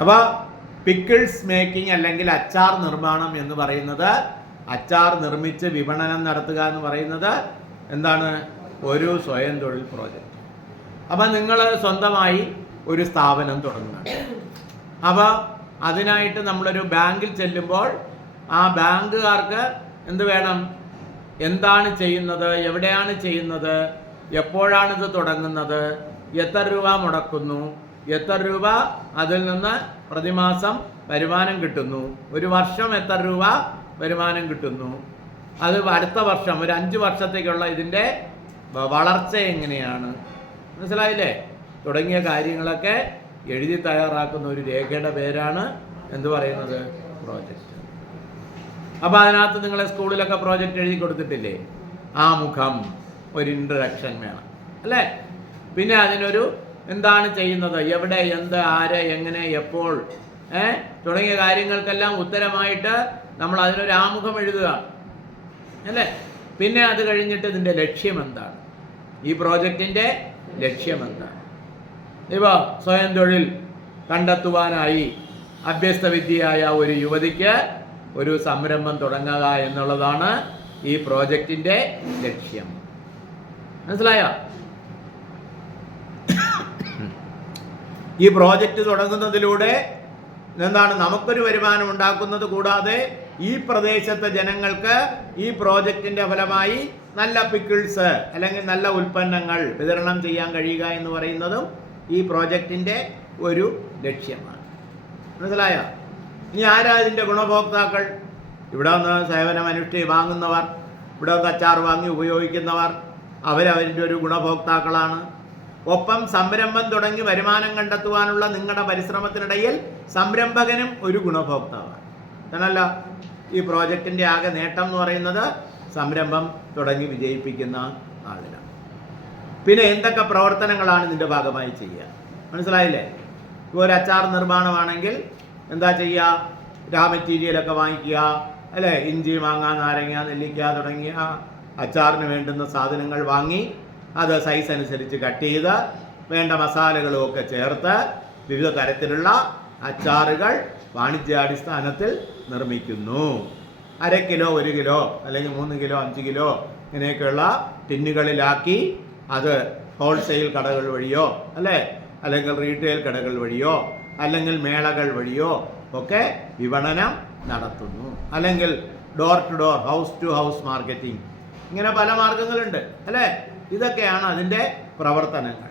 അപ്പോൾ pickles making അല്ലെങ്കിൽ അച്ചാർ നിർമ്മാണം എന്ന് പറയുന്നത്, അച്ചാർ നിർമ്മിച്ച് വിപണനം നടത്തുക എന്ന് പറയുന്നത് എന്താണ്? ഒരു സ്വയം തൊഴിൽ പ്രോജക്റ്റ്. അപ്പം നിങ്ങൾ സ്വന്തമായി ഒരു സ്ഥാപനം തുടങ്ങുകയാണ്. അപ്പോൾ അതിനായിട്ട് നമ്മളൊരു ബാങ്കിൽ ചെല്ലുമ്പോൾ ആ ബാങ്കുകാർക്ക് എന്ത് വേണം? എന്താണ് ചെയ്യുന്നത്, എവിടെയാണ് ചെയ്യുന്നത്, എപ്പോഴാണിത് തുടങ്ങുന്നത്, എത്ര രൂപ മുടക്കുന്നു, എത്ര രൂപ അതിൽ നിന്ന് പ്രതിമാസം വരുമാനം കിട്ടുന്നു, ഒരു വർഷം എത്ര രൂപ വരുമാനം കിട്ടുന്നു, അത് അടുത്ത വർഷം ഒരു 5 വർഷത്തേക്കുള്ള ഇതിൻ്റെ വളർച്ച എങ്ങനെയാണ്, മനസ്സിലായില്ലേ? തുടങ്ങിയ കാര്യങ്ങളൊക്കെ എഴുതി തയ്യാറാക്കുന്ന ഒരു രേഖയുടെ പേരാണ് എന്ത് പറയുന്നത്? പ്രോജക്റ്റ്. അപ്പോൾ അതിനകത്ത് നിങ്ങളെ സ്കൂളിലൊക്കെ പ്രോജക്റ്റ് എഴുതി കൊടുത്തിട്ടില്ലേ? ആമുഖം, ഒരു ഇൻട്രഡക്ഷൻ വേണം അല്ലേ? പിന്നെ അതിനൊരു എന്താണ് ചെയ്യുന്നത്, എവിടെ, എന്ത്, ആര്, എങ്ങനെ, എപ്പോൾ തുടങ്ങിയ കാര്യങ്ങൾക്കെല്ലാം ഉത്തരമായിട്ട് നമ്മൾ അതിനൊരു ആമുഖം എഴുതുക അല്ലേ? പിന്നെ അത് കഴിഞ്ഞിട്ട് ഇതിൻ്റെ ലക്ഷ്യം എന്താണ്, ഈ പ്രോജക്റ്റിൻ്റെ ലക്ഷ്യം എന്താണ്? ഇപ്പോൾ സ്വയം തൊഴിൽ കണ്ടെത്തുവാനായി അഭ്യസ്തവിദ്യയായ ഒരു യുവതിക്ക് ഒരു സംരംഭം തുടങ്ങുക എന്നുള്ളതാണ് ഈ പ്രോജക്റ്റിൻ്റെ ലക്ഷ്യം. മനസ്സിലായോ? ഈ പ്രോജക്റ്റ് തുടങ്ങുന്നതിലൂടെ എന്താണ്? നമുക്കൊരു വരുമാനം ഉണ്ടാക്കുന്നത് കൂടാതെ ഈ പ്രദേശത്തെ ജനങ്ങൾക്ക് ഈ പ്രോജക്റ്റിൻ്റെ ഫലമായി നല്ല പിക്കിൾസ് അല്ലെങ്കിൽ നല്ല ഉൽപ്പന്നങ്ങൾ വിതരണം ചെയ്യാൻ കഴിയുക എന്ന് പറയുന്നതും ഈ പ്രോജക്റ്റിൻ്റെ ഒരു ലക്ഷ്യമാണ്. മനസ്സിലായോ? ഇനി ആരാ ഇതിൻ്റെ ഗുണഭോക്താക്കൾ? ഇവിടെ നിന്ന് സേവനം വാങ്ങുന്നവർ, ഇവിടെ നിന്ന് അച്ചാർ വാങ്ങി ഉപയോഗിക്കുന്നവർ, അവരവരുടെ ഒരു ഗുണഭോക്താക്കളാണ്. ഒപ്പം സംരംഭം തുടങ്ങി വരുമാനം കണ്ടെത്തുവാനുള്ള നിങ്ങളുടെ പരിശ്രമത്തിനിടയിൽ സംരംഭകനും ഒരു ഗുണഭോക്താവാണ്. അതല്ല ഈ പ്രോജക്റ്റിൻ്റെ ആകെ നേട്ടം എന്ന് പറയുന്നത് സംരംഭം തുടങ്ങി വിജയിപ്പിക്കുന്ന ആളിനാണ്. പിന്നെ എന്തൊക്കെ പ്രവർത്തനങ്ങളാണ് ഇതിൻ്റെ ഭാഗമായി ചെയ്യുക? മനസ്സിലായില്ലേ? ഇപ്പോൾ ഒരു അച്ചാർ നിർമ്മാണമാണെങ്കിൽ എന്താ ചെയ്യുക? രാ മെറ്റീരിയലൊക്കെ വാങ്ങിക്കുക അല്ലേ? ഇഞ്ചി, മാങ്ങ, നാരങ്ങ, നെല്ലിക്ക തുടങ്ങിയ അച്ചാറിന് വേണ്ടുന്ന സാധനങ്ങൾ വാങ്ങി അത് സൈസ് അനുസരിച്ച് കട്ട് ചെയ്ത് വേണ്ട മസാലകളും ഒക്കെ ചേർത്ത് വിവിധ തരത്തിലുള്ള അച്ചാറുകൾ വാണിജ്യാടിസ്ഥാനത്തിൽ നിർമ്മിക്കുന്നു. 1/2 കിലോ, 1 കിലോ അല്ലെങ്കിൽ 3 കിലോ, 5 കിലോ ഇങ്ങനെയൊക്കെയുള്ള ടിന്നുകളിലാക്കി അത് ഹോൾസെയിൽ കടകൾ വഴിയോ അല്ലേ, അല്ലെങ്കിൽ റീറ്റെയിൽ കടകൾ വഴിയോ അല്ലെങ്കിൽ മേളകൾ വഴിയോ ഒക്കെ വിപണനം നടത്തുന്നു. അല്ലെങ്കിൽ door to door, house to house marketing, ഇങ്ങനെ പല മാർഗങ്ങളുണ്ട് അല്ലേ? ഇതൊക്കെയാണ് അതിൻ്റെ പ്രവർത്തനങ്ങൾ.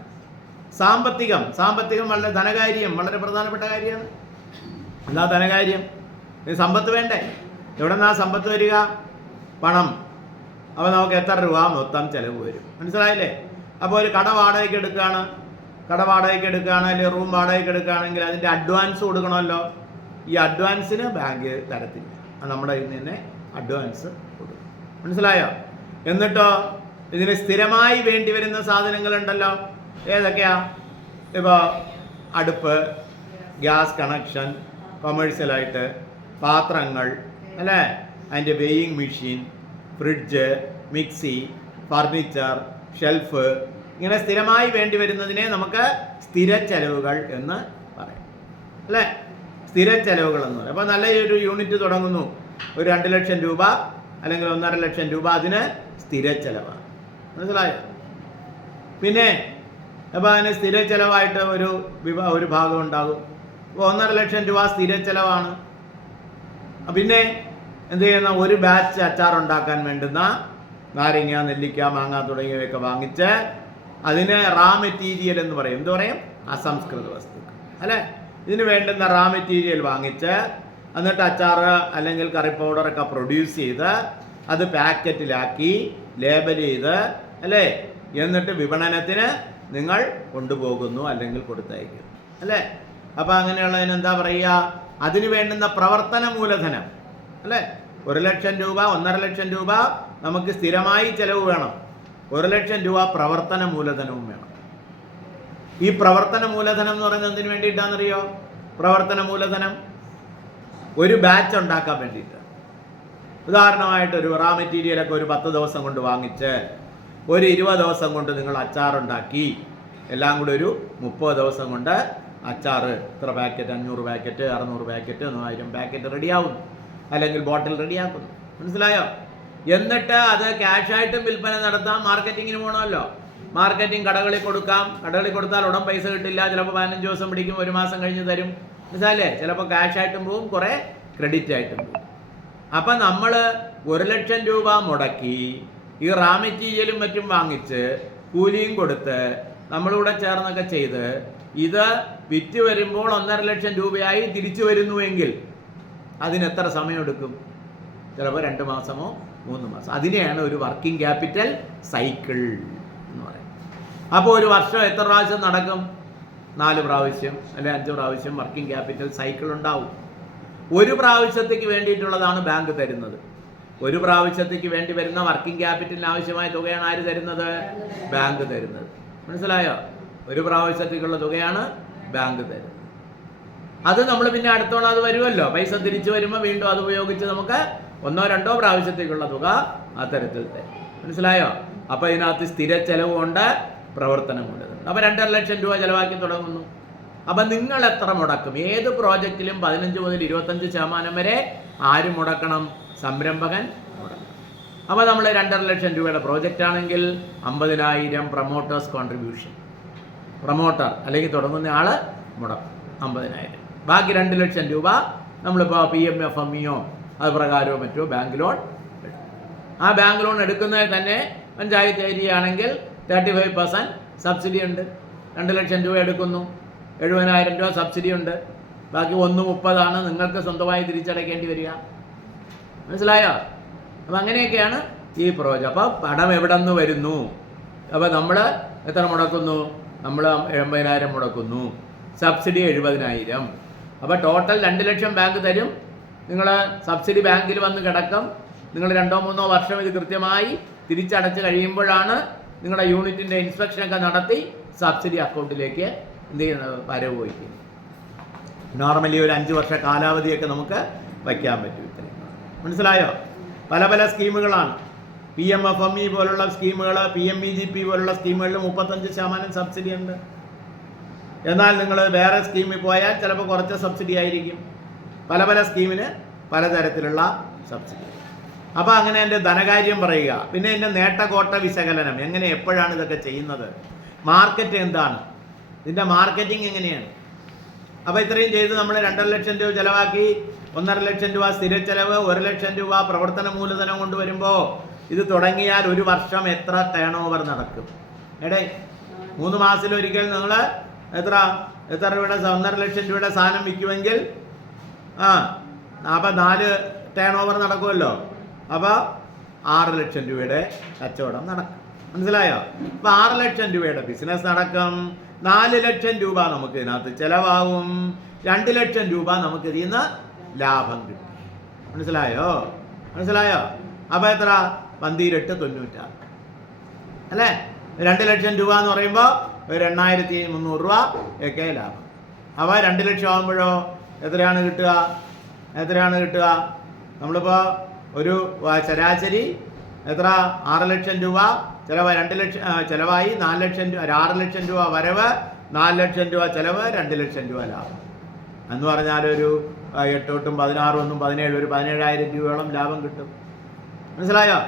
സാമ്പത്തികം വളരെ ധനകാര്യം, വളരെ പ്രധാനപ്പെട്ട കാര്യമാണ്. എന്താ ധനകാര്യം? സമ്പത്ത് വേണ്ടേ? എവിടെ നിന്നാ സമ്പത്ത് വരിക? പണം. അപ്പോൾ നമുക്ക് എത്ര രൂപ മൊത്തം ചിലവ് വരും? മനസ്സിലായില്ലേ? അപ്പോൾ ഒരു കട വാടകയ്ക്ക് എടുക്കുകയാണ് അല്ലെങ്കിൽ റൂം വാടകയ്ക്ക് എടുക്കുകയാണെങ്കിൽ അതിൻ്റെ അഡ്വാൻസ് കൊടുക്കണമല്ലോ. ഈ അഡ്വാൻസിന് ബാങ്ക് തരത്തില്ല, നമ്മുടെ കയ്യിൽ നിന്ന് തന്നെ അഡ്വാൻസ് കൊടുക്കും. മനസ്സിലായോ? എന്നിട്ടോ ഇതിന് സ്ഥിരമായി വേണ്ടി വരുന്ന സാധനങ്ങളുണ്ടല്ലോ. ഏതൊക്കെയാ? ഇപ്പോൾ അടുപ്പ്, ഗ്യാസ് കണക്ഷൻ, കൊമേഴ്സ്യലായിട്ട് പാത്രങ്ങൾ അല്ലേ, അതിൻ്റെ weighing machine, fridge, mixie, furniture, shelf, ഇങ്ങനെ സ്ഥിരമായി വേണ്ടി വരുന്നതിനെ നമുക്ക് സ്ഥിര ചെലവുകൾ എന്ന് പറയാം അല്ലേ? സ്ഥിര ചെലവുകൾ എന്ന് പറയും. അപ്പോൾ നല്ല ഒരു യൂണിറ്റ് തുടങ്ങുന്നു, ഒരു 2 ലക്ഷം രൂപ അല്ലെങ്കിൽ 1.5 ലക്ഷം രൂപ, അതിന് സ്ഥിര ചെലവാണ്. മനസ്സിലായോ? പിന്നെ അപ്പോൾ അതിന് സ്ഥിര ചെലവായിട്ട് ഒരു ഭാഗം ഉണ്ടാകും. അപ്പോൾ 1.5 ലക്ഷം രൂപ സ്ഥിര ചെലവാണ്. പിന്നെ എന്ത് ചെയ്യുന്ന, ഒരു ബാച്ച് അച്ചാർ ഉണ്ടാക്കാൻ വേണ്ടുന്ന നാരങ്ങ, നെല്ലിക്ക, മാങ്ങ തുടങ്ങിയവയൊക്കെ വാങ്ങിച്ച് അതിന് റാ മെറ്റീരിയൽ എന്ന് പറയും. എന്ത് പറയും? അസംസ്കൃത വസ്തുക്കൾ അല്ലേ? ഇതിന് വേണ്ടുന്ന റാ മെറ്റീരിയൽ വാങ്ങിച്ച് എന്നിട്ട് അച്ചാർ അല്ലെങ്കിൽ കറി പൗഡറൊക്കെ പ്രൊഡ്യൂസ് ചെയ്ത് അത് പാക്കറ്റിലാക്കി ലേബൽ ചെയ്ത് അല്ലേ, എന്നിട്ട് വിപണനത്തിന് നിങ്ങൾ കൊണ്ടുപോകുന്നു അല്ലെങ്കിൽ കൊടുത്തയക്കുന്നു അല്ലേ? അപ്പോൾ അങ്ങനെയുള്ളതിന് എന്താ പറയുക? അതിന് വേണ്ടുന്ന പ്രവർത്തന മൂലധനം അല്ലേ? 1 ലക്ഷം രൂപ, 1.5 ലക്ഷം രൂപ നമുക്ക് സ്ഥിരമായി ചിലവ് വേണം. 1 ലക്ഷം രൂപ പ്രവർത്തന മൂലധനവും വേണം. ഈ പ്രവർത്തന മൂലധനം എന്ന് പറയുന്നത് എന്തിനു വേണ്ടിയിട്ടാണെന്നറിയോ? പ്രവർത്തന മൂലധനം ഒരു ബാച്ച് ഉണ്ടാക്കാൻ വേണ്ടിയിട്ട്. ഉദാഹരണമായിട്ട് ഒരു റാ മെറ്റീരിയലൊക്കെ ഒരു 10 ദിവസം കൊണ്ട് വാങ്ങിച്ച് ഒരു 20 ദിവസം കൊണ്ട് നിങ്ങൾ അച്ചാറുണ്ടാക്കി എല്ലാം കൂടെ ഒരു 30 ദിവസം കൊണ്ട് അച്ചാറ് ഇത്ര പാക്കറ്റ്, 500 പാക്കറ്റ്, 600 പാക്കറ്റ്, 1000 പാക്കറ്റ് റെഡിയാവുന്നു, അല്ലെങ്കിൽ ബോട്ടിൽ റെഡിയാക്കുന്നു. മനസ്സിലായോ? എന്നിട്ട് അത് ക്യാഷായിട്ടും വിൽപ്പന നടത്താം. മാർക്കറ്റിങ്ങിന് പോകണമല്ലോ. മാർക്കറ്റിംഗ് കടകളിൽ കൊടുക്കാം. കടകളിൽ കൊടുത്താൽ ഉടൻ പൈസ കിട്ടില്ല, ചിലപ്പോൾ 15 ദിവസം പിടിക്കും, 1 മാസം കഴിഞ്ഞ് തരും. മനസ്സിലായില്ലേ? ചിലപ്പോൾ ക്യാഷായിട്ടും പോവും, കുറേ ക്രെഡിറ്റ് ആയിട്ടും പോവും. അപ്പം നമ്മൾ 1 ലക്ഷം രൂപ മുടക്കി ഈ റാ മെറ്റീരിയലും മറ്റും വാങ്ങിച്ച് കൂലിയും കൊടുത്ത് നമ്മളിവിടെ ചേർന്നൊക്കെ ചെയ്ത് ഇത് വിറ്റ് വരുമ്പോൾ 1.5 ലക്ഷം രൂപയായി തിരിച്ചു വരുന്നുവെങ്കിൽ അതിന് എത്ര സമയമെടുക്കും? ചിലപ്പോൾ 2 മാസമോ 3 മാസം. അതിനെയാണ് ഒരു വർക്കിംഗ് ക്യാപിറ്റൽ സൈക്കിൾ എന്ന് പറയുന്നത്. അപ്പോൾ ഒരു വർഷം എത്ര പ്രാവശ്യം നടക്കും? 4 പ്രാവശ്യം അല്ലെങ്കിൽ 5 പ്രാവശ്യം വർക്കിംഗ് ക്യാപിറ്റൽ സൈക്കിൾ ഉണ്ടാവും. ഒരു പ്രാവശ്യത്തേക്ക് വേണ്ടിയിട്ടുള്ളതാണ് ബാങ്ക് തരുന്നത്. ഒരു പ്രാവശ്യത്തേക്ക് വേണ്ടി വരുന്ന വർക്കിംഗ് ക്യാപിറ്റലിന് ആവശ്യമായ തുകയാണ് ആര് തരുന്നത്? ബാങ്ക് തരുന്നത്. മനസ്സിലായോ? ഒരു പ്രാവശ്യത്തേക്കുള്ള തുകയാണ് ബാങ്ക് തരുന്നത്. അത് നമ്മൾ പിന്നെ അടുത്തോളം അത് വരുമല്ലോ, പൈസ തിരിച്ചു വരുമ്പോൾ വീണ്ടും അത് ഉപയോഗിച്ച് നമുക്ക് 1 or 2 പ്രാവശ്യത്തേക്കുള്ള തുക അത്തരത്തിൽ തരും. മനസ്സിലായോ? അപ്പോൾ ഇതിനകത്ത് സ്ഥിര ചെലവുകൊണ്ട്, പ്രവർത്തനമുണ്ട്. അപ്പോൾ 2.5 ലക്ഷം രൂപ ചിലവാക്കി തുടങ്ങുന്നു. അപ്പം നിങ്ങൾ എത്ര മുടക്കും? ഏത് പ്രോജക്റ്റിലും 15 മുതൽ 25% വരെ ആര് മുടക്കണം? സംരംഭകൻ മുടക്കണം. അപ്പോൾ നമ്മൾ 2.5 ലക്ഷം രൂപയുടെ പ്രോജക്റ്റ് ആണെങ്കിൽ 50,000 പ്രൊമോട്ടേഴ്സ് കോൺട്രിബ്യൂഷൻ, പ്രൊമോട്ടർ അല്ലെങ്കിൽ തുടങ്ങുന്ന ആൾ മുടക്കും 50,000. ബാക്കി 2 ലക്ഷം രൂപ നമ്മളിപ്പോൾ PMFMEയോ അത് പ്രകാരമോ മറ്റോ ബാങ്ക് ലോൺ എടുക്കും. ആ ബാങ്ക് ലോൺ എടുക്കുന്നതിൽ തന്നെ പഞ്ചായത്ത് ഏരിയ ആണെങ്കിൽ 35% സബ്സിഡി ഉണ്ട്. 2 ലക്ഷം രൂപ എടുക്കുന്നു, 70,000 രൂപ സബ്സിഡി ഉണ്ട്. ബാക്കി 1.30 നിങ്ങൾക്ക് സ്വന്തമായി തിരിച്ചടയ്ക്കേണ്ടി വരിക. മനസ്സിലായോ? അപ്പം അങ്ങനെയൊക്കെയാണ് ഈ പ്രോജക്റ്റ്. അപ്പോൾ പണം എവിടെ നിന്ന് വരുന്നു? അപ്പോൾ നമ്മൾ എത്ര മുടക്കുന്നു? നമ്മൾ 80,000 മുടക്കുന്നു, സബ്സിഡി 70,000. അപ്പോൾ ടോട്ടൽ 2 ലക്ഷം ബാങ്ക് തരും. നിങ്ങൾ സബ്സിഡി ബാങ്കിൽ വന്ന് കിടക്കും. നിങ്ങൾ 2-3 വർഷം ഇത് കൃത്യമായി തിരിച്ചടച്ച് കഴിയുമ്പോഴാണ് നിങ്ങളുടെ യൂണിറ്റിൻ്റെ ഇൻസ്പെക്ഷനൊക്കെ നടത്തി സബ്സിഡി അക്കൗണ്ടിലേക്ക് എന്ത് ചെയ്യുന്നത്? വരവ് വയ്ക്കും. നോർമലി ഒരു 5 വർഷ കാലാവധിയൊക്കെ നമുക്ക് വയ്ക്കാൻ പറ്റും. ഇത്രയും മനസ്സിലായോ? പല പല സ്കീമുകളാണ്. PMFME പോലുള്ള സ്കീമുകൾ, PMEGP പോലുള്ള സ്കീമുകളിൽ 35% സബ്സിഡി ഉണ്ട്. എന്നാൽ നിങ്ങൾ വേറെ സ്കീമിൽ പോയാൽ ചിലപ്പോൾ കുറച്ച് സബ്സിഡി ആയിരിക്കും. പല പല സ്കീമിന് പലതരത്തിലുള്ള സബ്സിഡി. അപ്പോൾ അങ്ങനെ എൻ്റെ ധനകാര്യം പറയുക. പിന്നെ എൻ്റെ നേട്ടകോട്ട വിശകലനം, എങ്ങനെ എപ്പോഴാണ് ഇതൊക്കെ ചെയ്യുന്നത്, മാർക്കറ്റ് എന്താണ്, ഇതിൻ്റെ മാർക്കറ്റിംഗ് എങ്ങനെയാണ്. അപ്പോൾ ഇത്രയും ചെയ്ത് നമ്മൾ 2.5 ലക്ഷം രൂപ ചിലവാക്കി, 1.5 ലക്ഷം രൂപ സ്ഥിര ചെലവ്, 1 ലക്ഷം രൂപ പ്രവർത്തന മൂലധനം കൊണ്ടുവരുമ്പോൾ ഇത് തുടങ്ങിയാൽ ഒരു വർഷം എത്ര ടേൺ ഓവർ നടക്കും? 3 മാസത്തിലൊരിക്കൽ നിങ്ങൾ എത്ര രൂപയുടെ 1.5 ലക്ഷം രൂപയുടെ സാധനം വിൽക്കുമെങ്കിൽ അപ്പോൾ 4 ടേൺ ഓവർ നടക്കുമല്ലോ. അപ്പോൾ 6 ലക്ഷം രൂപയുടെ കച്ചവടം നടക്കും. മനസ്സിലായോ? അപ്പോൾ 6 ലക്ഷം രൂപയുടെ ബിസിനസ് നടക്കും. 4 ലക്ഷം രൂപ നമുക്ക് ഇതിനകത്ത് ചിലവാകും. 2 ലക്ഷം രൂപ നമുക്ക് ഇതിൽ നിന്ന് ലാഭം കിട്ടും. മനസ്സിലായോ? അപ്പോൾ എത്ര? 12.96 അല്ലേ? 2 ലക്ഷം രൂപ എന്ന് പറയുമ്പോൾ ഒരു 8,300 രൂപ ഒക്കെ ലാഭം. അപ്പോൾ 2 ലക്ഷം ആകുമ്പോഴോ എത്രയാണ് കിട്ടുക? നമ്മളിപ്പോൾ ഒരു ശരാശരി എത്ര? 6 ലക്ഷം രൂപ ചിലവ്, 2 ലക്ഷം ചിലവായി, 4 ലക്ഷം രൂപ, 6 ലക്ഷം രൂപ വരവ്, 4 ലക്ഷം രൂപ ചിലവ്, 2 ലക്ഷം രൂപ ലാഭം എന്ന് പറഞ്ഞാൽ ഒരു 8 തൊട്ടും 16 ഒന്നും 17, ഒരു 17,000 രൂപയോളം ലാഭം കിട്ടും. മനസ്സിലായോ?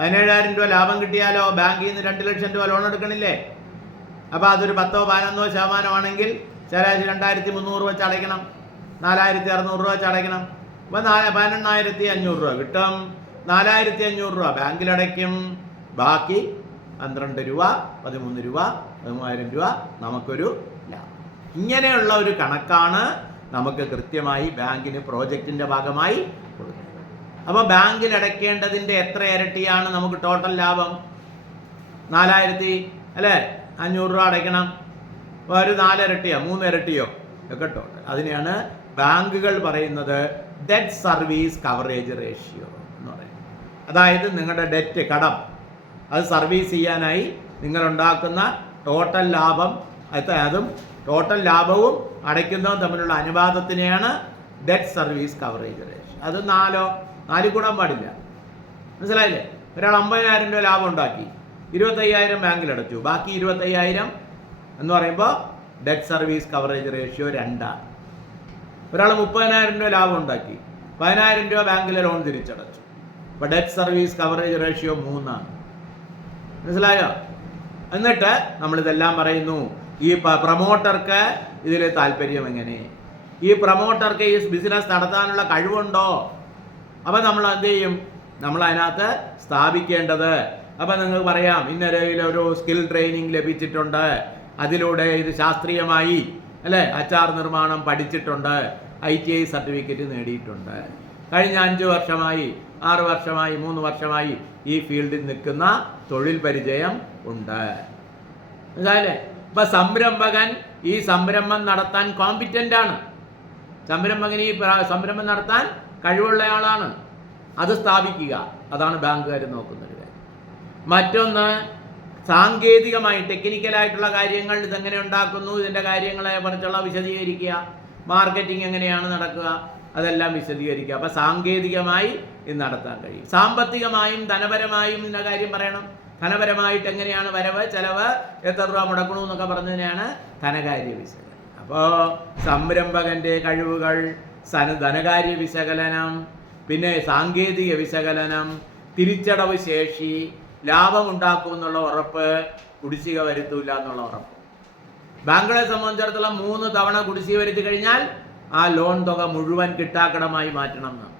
17,000 രൂപ ലാഭം കിട്ടിയാലോ ബാങ്കിൽ നിന്ന് 2 ലക്ഷം രൂപ ലോൺ എടുക്കണില്ലേ? അപ്പോൾ അതൊരു 10-11% ആണെങ്കിൽ ശരാശരി 2,300 വെച്ച് അടയ്ക്കണം, 4,600 രൂപ വെച്ച് അടയ്ക്കണം. അപ്പോൾ 18,500 രൂപ കിട്ടും. 4,500 രൂപ ബാങ്കിലടയ്ക്കും. ബാക്കി 12 രൂപ, 13 രൂപ, 13,000 രൂപ നമുക്കൊരു ലാഭം. ഇങ്ങനെയുള്ള ഒരു കണക്കാണ് നമുക്ക് കൃത്യമായി ബാങ്കിന് പ്രോജക്റ്റിൻ്റെ ഭാഗമായി കൊടുക്കുന്നത്. അപ്പോൾ ബാങ്കിൽ അടയ്ക്കേണ്ടതിൻ്റെ എത്ര ഇരട്ടിയാണ് നമുക്ക് ടോട്ടൽ ലാഭം? 4,500 രൂപ അടയ്ക്കണം. ഒരു 4 ഇരട്ടിയോ 3 ഇരട്ടിയോ ഒക്കെ ടോട്ടൽ. അതിനെയാണ് ബാങ്കുകൾ പറയുന്നത് ഡെറ്റ് സർവീസ് കവറേജ് റേഷ്യോ എന്ന് പറയുന്നത്. അതായത് നിങ്ങളുടെ ഡെറ്റ്, കടം, അത് സർവീസ് ചെയ്യാനായി നിങ്ങളുണ്ടാക്കുന്ന ടോട്ടൽ ലാഭം, അതും ടോട്ടൽ ലാഭവും അടയ്ക്കുന്നതും തമ്മിലുള്ള അനുപാതത്തിനെയാണ് ഡെറ്റ് സർവീസ് കവറേജ് റേഷ്യോ. അത് 4 കൂടാൻ പാടില്ല. മനസ്സിലായില്ലേ? ഒരാൾ 50,000 രൂപ ലാഭം ഉണ്ടാക്കി, 25,000 ബാങ്കിലടച്ചു, ബാക്കി 25,000 എന്ന് പറയുമ്പോൾ ഡെറ്റ് സർവീസ് കവറേജ് റേഷ്യോ 2. ഒരാൾ 30,000 രൂപ ലാഭം ഉണ്ടാക്കി, 10,000 രൂപ ബാങ്കിലെ ലോൺ തിരിച്ചടച്ചു. അപ്പോൾ ഡെറ്റ് സർവീസ് കവറേജ് റേഷ്യോ 3. മനസ്സിലായോ? എന്നിട്ട് നമ്മളിതെല്ലാം പറയുന്നു, ഈ പ്രൊമോട്ടർക്ക് ഇതിൽ താല്പര്യം എങ്ങനെ, ഈ പ്രൊമോട്ടർക്ക് ഈ ബിസിനസ് നടത്താനുള്ള കഴിവുണ്ടോ? അപ്പം നമ്മൾ എന്ത് ചെയ്യും? നമ്മൾ അതിനകത്ത് സ്ഥാപിക്കേണ്ടത്, അപ്പം നിങ്ങൾക്ക് പറയാം ഇന്നൊരു സ്കിൽ ട്രെയിനിങ് ലഭിച്ചിട്ടുണ്ട്, അതിലൂടെ ഇത് ശാസ്ത്രീയമായി അല്ലേ അച്ചാർ നിർമ്മാണം പഠിച്ചിട്ടുണ്ട്, ITI സർട്ടിഫിക്കറ്റ് നേടിയിട്ടുണ്ട്, കഴിഞ്ഞ 5 വർഷമായി 6 വർഷമായി 3 വർഷമായി ഈ ഫീൽഡിൽ നിൽക്കുന്ന തൊഴിൽ പരിചയം ഉണ്ട്. മനസ്സിലായില്ലേ? ഇപ്പം സംരംഭകൻ ഈ സംരംഭം നടത്താൻ കോമ്പിറ്റൻ്റ് ആണ്, സംരംഭകൻ ഈ സംരംഭം നടത്താൻ കഴിവുള്ളയാളാണ്, അത് സ്ഥാപിക്കുക. അതാണ് ബാങ്കുകാർ നോക്കുന്നൊരു കാര്യം. മറ്റൊന്ന് സാങ്കേതികമായി ടെക്നിക്കലായിട്ടുള്ള കാര്യങ്ങൾ, ഇതെങ്ങനെ ഉണ്ടാക്കുന്നു, ഇതിൻ്റെ കാര്യങ്ങളെ കുറിച്ചുള്ള വിശദീകരിക്കുക, മാർക്കറ്റിംഗ് എങ്ങനെയാണ് നടക്കുക, അതെല്ലാം വിശദീകരിക്കുക. അപ്പം സാങ്കേതികമായി ഇത് നടത്താൻ കഴിയും. സാമ്പത്തികമായും ധനപരമായും ഇതിൻ്റെ കാര്യം പറയണം. ധനപരമായിട്ട് എങ്ങനെയാണ് വരവ് ചെലവ്, എത്ര രൂപ മുടക്കണമെന്നൊക്കെ പറഞ്ഞതിനാണ് ധനകാര്യ വിശകലനം. അപ്പോൾ സംരംഭകൻ്റെ കഴിവുകൾ, ധനകാര്യ വിശകലനം, പിന്നെ സാങ്കേതിക വിശകലനം, തിരിച്ചടവ് ശേഷി, ലാഭം ഉണ്ടാക്കുമെന്നുള്ള ഉറപ്പ്, കുടിശ്ശിക വരുത്തൂല്ല എന്നുള്ള ഉറപ്പ്. ബാങ്കുകളെ സംബന്ധിച്ചിടത്തോളം 3 തവണ കുടിശ്ശിക വരുത്തി കഴിഞ്ഞാൽ ആ ലോൺ തുക മുഴുവൻ കിട്ടാക്കടമായി മാറ്റണം എന്നാണ്.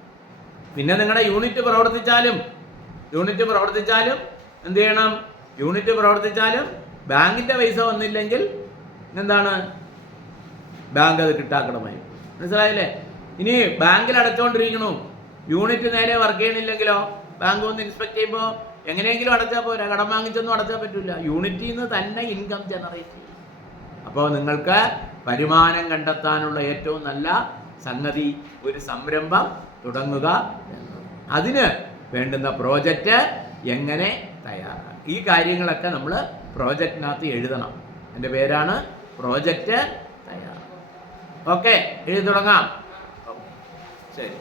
പിന്നെ നിങ്ങളുടെ യൂണിറ്റ് പ്രവർത്തിച്ചാലും എന്ത് ചെയ്യണം? യൂണിറ്റ് പ്രവർത്തിച്ചാലും ബാങ്കിൻ്റെ പൈസ വന്നില്ലെങ്കിൽ എന്താണ്? ബാങ്ക് അത് കിട്ടാക്കടമായി. മനസ്സിലായില്ലേ? ഇനി ബാങ്കിൽ അടച്ചുകൊണ്ടിരിക്കണു, യൂണിറ്റ് നേരെ വർക്ക് ചെയ്യണില്ലെങ്കിലോ ബാങ്ക് ഒന്ന് ഇൻസ്പെക്ട് ചെയ്യുമ്പോൾ എങ്ങനെയെങ്കിലും അടച്ചാൽ പോരാ, കടം വാങ്ങിച്ചൊന്നും അടച്ചാൽ പറ്റില്ല, യൂണിറ്റിൽ നിന്ന് തന്നെ ഇൻകം ജനറേറ്റ് ചെയ്യും. അപ്പോൾ നിങ്ങൾക്ക് വരുമാനം കണ്ടെത്താനുള്ള ഏറ്റവും നല്ല സംഗതി ഒരു സംരംഭം തുടങ്ങുക. അതിന് വേണ്ടുന്ന പ്രോജക്റ്റ് എങ്ങനെ തയ്യാറാക്കാം, ഈ കാര്യങ്ങളൊക്കെ നമ്മൾ പ്രോജക്റ്റിനകത്ത് എഴുതണം. എൻ്റെ പേരാണ് പ്രോജക്റ്റ് തയ്യാറാക്കുക. ഓക്കെ, എഴുതി തുടങ്ങാം. ശരി.